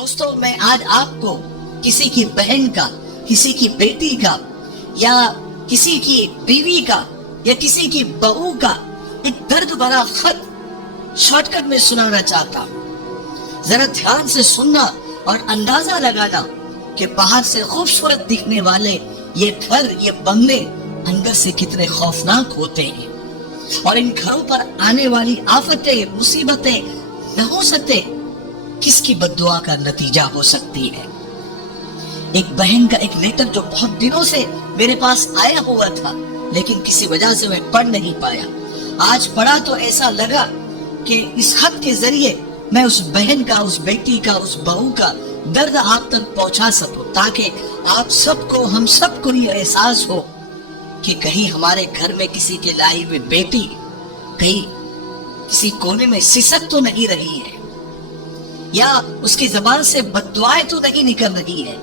दोस्तों, मैं आज आपको किसी की बहन का, किसी की बेटी का, या किसी की बीवी का, या किसी की बहू का एक दर्द भरा खत शॉर्टकट में सुनाना चाहता हूँ। जरा ध्यान से सुनना और अंदाजा लगाना कि बाहर से खूबसूरत दिखने वाले ये घर, ये बंगले अंदर से कितने खौफनाक होते हैं, और इन घरों पर आने वाली आफतें, मुसीबतें, नहुसतें किसकी बद्दुआ का नतीजा हो सकती है। एक बहन का एक लेटर जो बहुत दिनों से मेरे पास आया हुआ था, लेकिन किसी वजह से मैं पढ़ नहीं पाया। आज पढ़ा तो ऐसा लगा कि इस खत के जरिए मैं उस बहन का, उस बेटी का, उस बहू का दर्द आप तक पहुंचा सकूं, ताकि आप सबको, हम सबको ये एहसास हो कि कहीं हमारे घर में किसी के लाई हुई बेटी कहीं किसी कोने में सिसक तो नहीं रही है, या उसकी जबान से बद्दुआएं तो नहीं निकल रही है,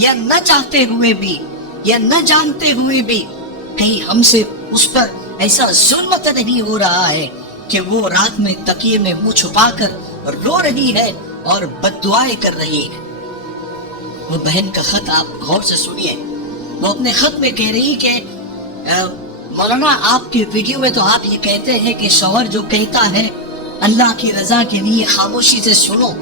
या न चाहते हुए भी या न जानते हुए भी कहीं हमसे उस पर ऐसा जुल्म तो नहीं हो रहा है कि वो रात में तकिए में मुंह छुपाकर रो रही है और बद्दुआएं कर रही है। वो बहन का खत आप गौर से सुनिए। वो अपने खत में कह रही कि मौलाना, आपके वीडियो में तो आप ये कहते हैं कि शौहर जो कहता है अल्लाह की रजा के लिए खामोशी से सुनो।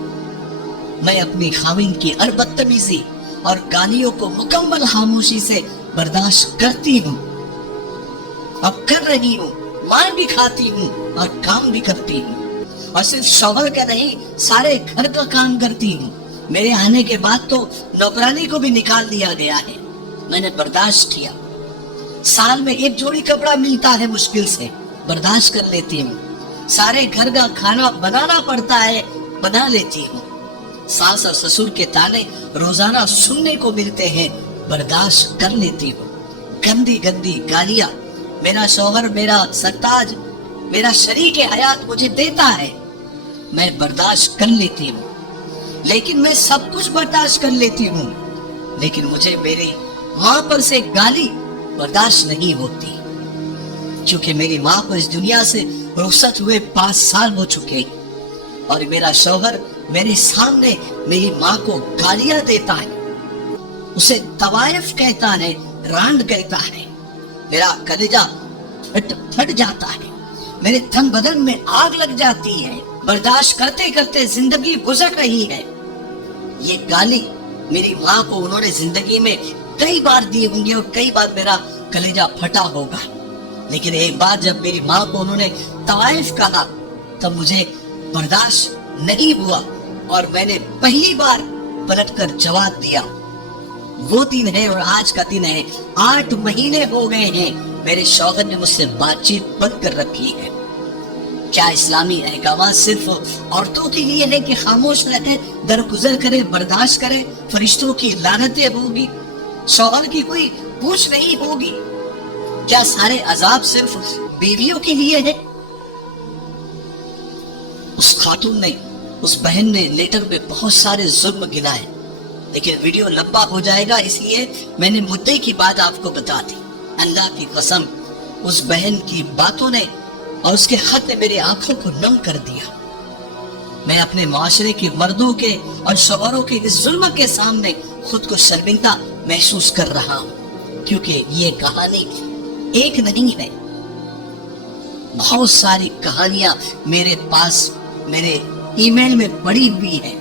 मैं अपनी खाविन की हर बदतमीजी और गालियों को मुकम्मल खामोशी से बर्दाश्त करती हूँ, अब कर रही हूँ, मार भी खाती हूँ और काम भी करती हूँ, और सिर्फ शौहर का नहीं, सारे घर का काम करती हूँ। मेरे आने के बाद तो नौकरानी को भी निकाल दिया गया है, मैंने बर्दाश्त किया। साल में एक जोड़ी कपड़ा मिलता है, मुश्किल से बर्दाश्त कर लेती हूँ। सारे घर का खाना बनाना पड़ता है, बना लेती हूँ। सास और ससुर के ताने रोजाना सुनने को मिलते हैं, बर्दाश्त कर लेती हूँ। गंदी गंदी गालियां मेरा शौहर, मेरा सरताज, मेरा शरीक हयात मुझे देता है, मैं बर्दाश्त कर लेती हूँ। लेकिन मैं सब कुछ बर्दाश्त कर लेती हूँ, लेकिन मुझे मेरी माँ पर से गाली बर्दाश्त नहीं होती, क्योंकि मेरी माँ को इस दुनिया से रुखसत हुए 5 साल हो चुके, और मेरा शौहर मेरे सामने मेरी माँ को गालियां देता है, उसे तवायफ कहता है, रांड कहता है। मेरा कलेजा फट जाता है, मेरे तन बदन में आग लग जाती है। बर्दाश्त करते करते जिंदगी गुजर रही है। ये गाली मेरी माँ को उन्होंने जिंदगी में कई बार दी होंगी और कई बार मेरा कलेजा फटा होगा, लेकिन एक बार जब मेरी माँ को उन्होंने तवाइफ कहा तब मुझे बर्दाश्त नहीं हुआ, और मैंने पहली बार पलटकर जवाब दिया। वो दिन है और आज का दिन है, 8 महीने हो गए हैं मेरे शौहर ने मुझसे बातचीत बंद कर रखी है। क्या इस्लामी अहकाम सिर्फ औरतों के लिए है कि खामोश रहे, दरगुजर करे, बर्दाश्त करे? फरिश्तों की लानतें होगी, शौहर की कोई पूछ नहीं होगी? क्या सारे अजाब सिर्फ बीवियों के लिए है? उस खातून ने, उस बहन ने लेटर में बहुत सारे जुल्म गिनाए, लेकिन वीडियो लंबा हो जाएगा, इसलिए मैंने मुद्दे की बात आपको बता दी। अल्लाह की कसम, उस बहन की बातों ने और उसके खत ने मेरी आंखों को नम कर दिया। मैं अपने माशरे के मर्दों के और शौहरों के इस जुल्म के सामने खुद को शर्मिंदा महसूस कर रहा हूँ, क्योंकि ये कहानी एक नहीं है, बहुत सारी कहानियां मेरे पास, मेरे ईमेल में पड़ी हुई है,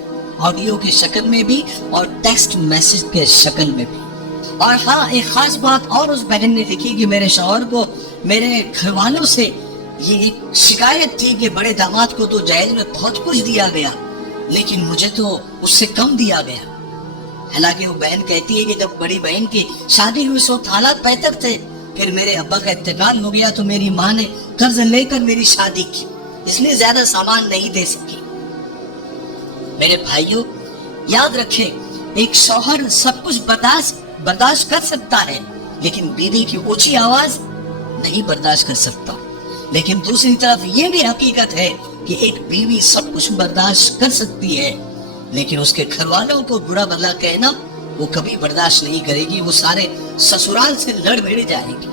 ऑडियो की शक्ल में भी और टेक्स्ट मैसेज के शक्ल में भी। और हाँ, एक खास बात और उस बहन ने लिखी कि मेरे शौहर को मेरे घर वालों से ये एक शिकायत थी कि बड़े दामाद को तो जहेज में बहुत कुछ दिया गया, लेकिन मुझे तो उससे कम दिया गया। हालांकि वो बहन कहती है कि जब बड़ी बहन की शादी हुई सो हालात बेहतर थे, फिर मेरे अब्बा का इंतकाल हो गया तो मेरी माँ ने कर्ज लेकर मेरी शादी की, इसलिए ज्यादा सामान नहीं दे सकी। मेरे भाइयों, याद रखें, एक शौहर सब कुछ बर्दाश्त कर सकता है, लेकिन बीवी की ऊंची आवाज नहीं बर्दाश्त कर सकता। लेकिन दूसरी तरफ ये भी हकीकत है कि एक बीवी सब कुछ बर्दाश्त कर सकती है, लेकिन उसके घर वालों को बुरा भला कहना वो कभी बर्दाश्त नहीं करेगी। वो सारे ससुराल से लड़ भिड़ जाएगी,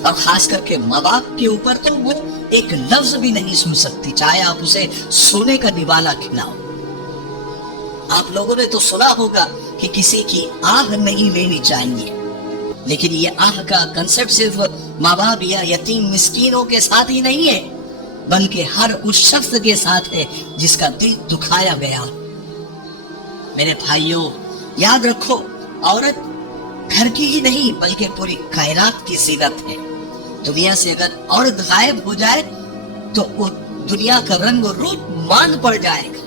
और खास करके माँ बाप के ऊपर तो वो एक लफ्ज भी नहीं सुन सकती, चाहे आप उसे सोने का निवाला खिलाओ। آپ لوگوں نے تو سنا ہوگا کہ کسی کی آہ نہیں لینی چاہیے، لیکن یہ آہ کا کنسپٹ صرف ماں باپ یا یتیم مسکینوں کے ساتھ ہی نہیں ہے، بلکہ ہر اس شخص کے ساتھ ہے جس کا دل دکھایا گیا۔ میرے بھائیوں، یاد رکھو، عورت گھر کی ہی نہیں بلکہ پوری کائنات کی زینت ہے۔ دنیا سے اگر عورت غائب ہو جائے تو وہ دنیا کا رنگ و روپ مان پڑ جائے گا۔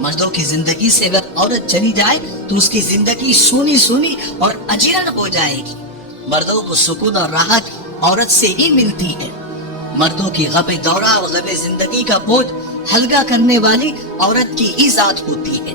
مردوں کی زندگی سے اگر عورت چلی جائے تو اس کی زندگی سونی سونی اور اجیرن ہو جائے گی۔ مردوں کو سکون اور راحت عورت سے ہی ملتی ہے۔ مردوں کی غم دورہ اور غم زندگی کا بوجھ ہلکا کرنے والی عورت کی ہی ذات ہوتی ہے۔